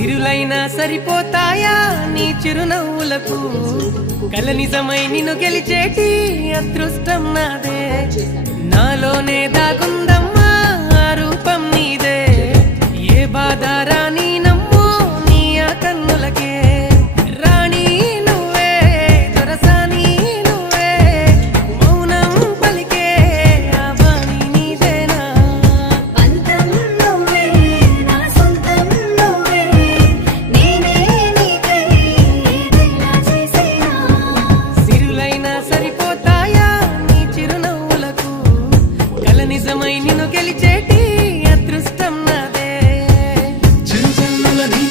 సిరులైనా సరిపోతాయా నీ చిరునవ్వులకు కల నిజమై నిన్ను గెలిచేటి అదృష్టం నాదే నాలోనే దాగుందమ్మా ఆ రూపం నీదే ఏ బాధ రాని నమ్మో నీ ఆ కన్నులకే రాణి నువ్వే దొరసాని నువ్వే మౌనం పలికే ఆ వాణి నీదేనా పంతం నువ్వే నా సొంతం నువ్వే నేనే నీకై ఏదైనా చేసేనా సిరులైనా సరిపోతాయా నీ చిరునవ్వులకు కల నిజమై నిన్ను గెలిచేటి అదృష్టం నాదే చెంచల్ల నీ